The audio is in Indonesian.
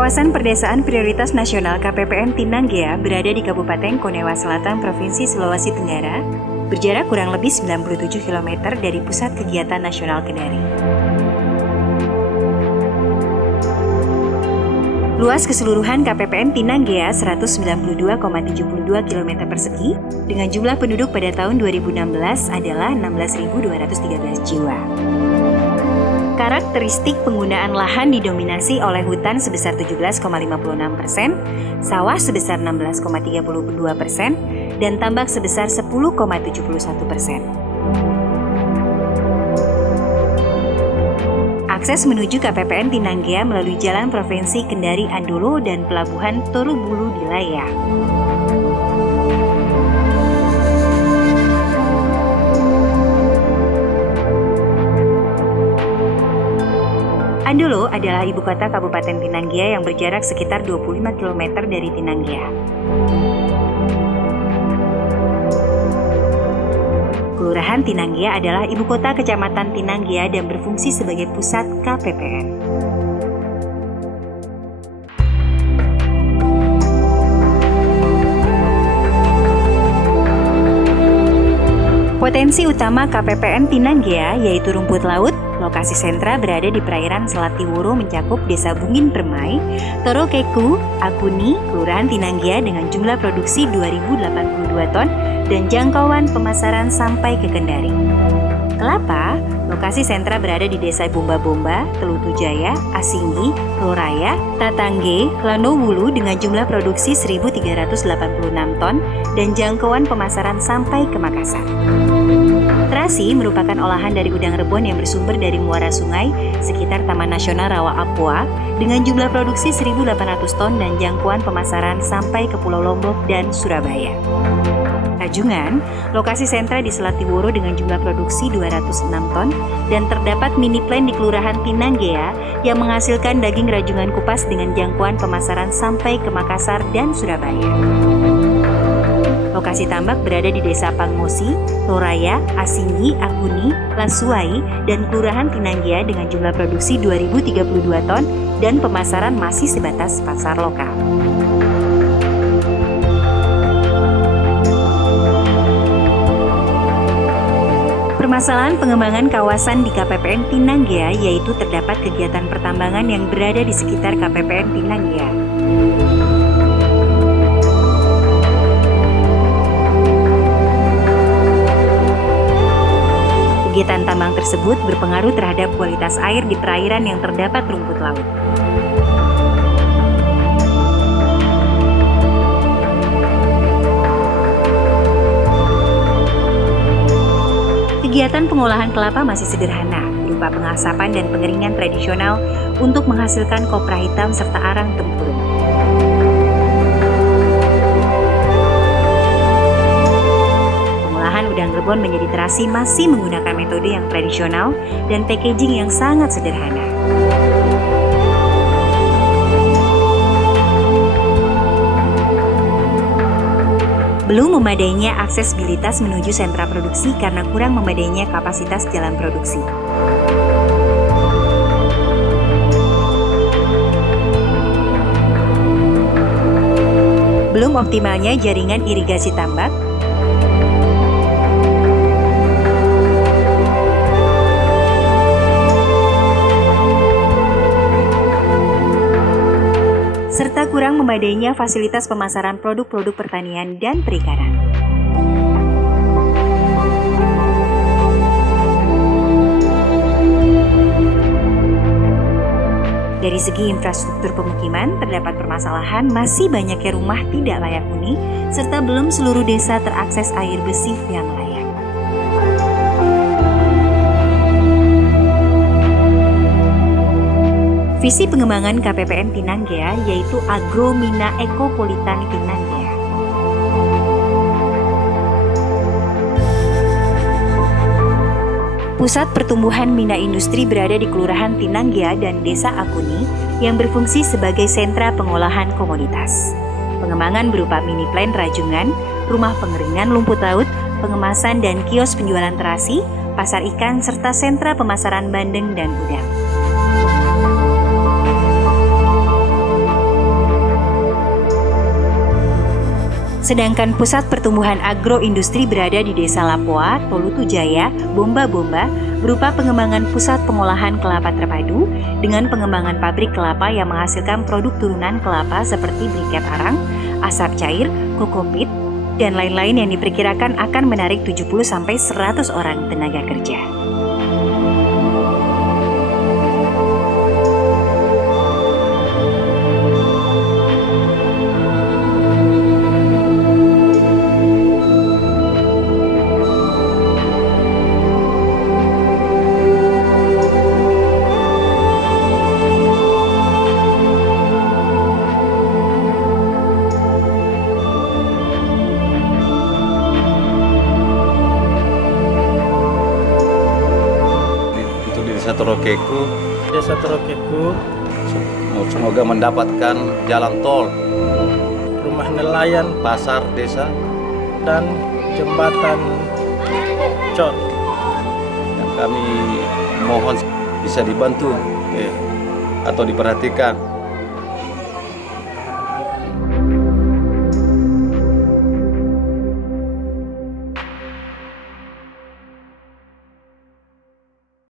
Kawasan Perdesaan Prioritas Nasional KPPN Tinanggea berada di Kabupaten Konewa Selatan, Provinsi Sulawesi Tenggara, berjarak kurang lebih 97 km dari Pusat Kegiatan Nasional Kendari. Luas keseluruhan KPPN Tinanggea 192,72 km persegi dengan jumlah penduduk pada tahun 2016 adalah 16.213 jiwa. Karakteristik penggunaan lahan didominasi oleh hutan sebesar 17,56%, sawah sebesar 16,32%, dan tambak sebesar 10,71%. Akses menuju KPPN Tinanggea melalui Jalan Provinsi Kendari Andolo dan Pelabuhan Torubulu di Laya. Andolo adalah ibu kota Kabupaten Tinanggea yang berjarak sekitar 25 km dari Tinanggea. Kelurahan Tinanggea adalah ibu kota Kecamatan Tinanggea dan berfungsi sebagai pusat KPPN. Potensi utama KPPN Tinanggea yaitu rumput laut. Lokasi sentra berada di perairan Selat Tiworo mencakup Desa Bungin Permai, Torokeku, Akuni, Kelurahan Tinanggea dengan jumlah produksi 2.082 ton dan jangkauan pemasaran sampai ke Kendari. Kelapa, lokasi sentra berada di Desa Bomba-Bomba, Telutujaya, Asinggi, Loraya, Tatangge, Lanowulu dengan jumlah produksi 1.386 ton dan jangkauan pemasaran sampai ke Makassar. Terasi merupakan olahan dari udang rebon yang bersumber dari muara sungai sekitar Taman Nasional Rawa Apua dengan jumlah produksi 1.800 ton dan jangkauan pemasaran sampai ke Pulau Lombok dan Surabaya. Rajungan, lokasi sentra di Selat Tiworo dengan jumlah produksi 206 ton dan terdapat mini plant di Kelurahan Tinanggea yang menghasilkan daging rajungan kupas dengan jangkauan pemasaran sampai ke Makassar dan Surabaya. Lokasi tambak berada di Desa Pangmosi, Loraya, Asinggi, Akuni, Lasuai, dan Kelurahan Tinanggea dengan jumlah produksi 2.032 ton dan pemasaran masih sebatas pasar lokal. Permasalahan pengembangan kawasan di KPPN Tinanggea yaitu terdapat kegiatan pertambangan yang berada di sekitar KPPN Tinanggea. Kegiatan tambang tersebut berpengaruh terhadap kualitas air di perairan yang terdapat rumput laut. Kegiatan pengolahan kelapa masih sederhana, berupa pengasapan dan pengeringan tradisional untuk menghasilkan kopra hitam serta arang tempurung. Pengolahan udang rebon menjadi terasi masih menggunakan metode yang tradisional dan packaging yang sangat sederhana. Belum memadainya aksesibilitas menuju sentra produksi karena kurang memadainya kapasitas jalan produksi. Belum optimalnya jaringan irigasi tambak, serta kurang memadainya fasilitas pemasaran produk-produk pertanian dan perikanan. Dari segi infrastruktur pemukiman, terdapat permasalahan masih banyaknya rumah tidak layak huni, serta belum seluruh desa terakses air bersih yang layak. Visi pengembangan KPPN Tinanggea yaitu Agromina Ekopolitan Tinanggea. Pusat pertumbuhan mina industri berada di Kelurahan Tinanggea dan Desa Akuni yang berfungsi sebagai sentra pengolahan komoditas. Pengembangan berupa mini plant rajungan, rumah pengeringan lumpur laut, pengemasan dan kios penjualan terasi, pasar ikan, serta sentra pemasaran bandeng dan udang. Sedangkan pusat pertumbuhan agroindustri berada di Desa Lapoa, Tolutu Jaya, Bomba-Bomba, berupa pengembangan pusat pengolahan kelapa terpadu dengan pengembangan pabrik kelapa yang menghasilkan produk turunan kelapa seperti briket arang, asap cair, kokopit, dan lain-lain yang diperkirakan akan menarik 70-100 orang tenaga kerja. Desa Torokeku semoga mendapatkan jalan tol, rumah nelayan, pasar desa, dan jembatan cor. yang kami mohon bisa dibantu atau diperhatikan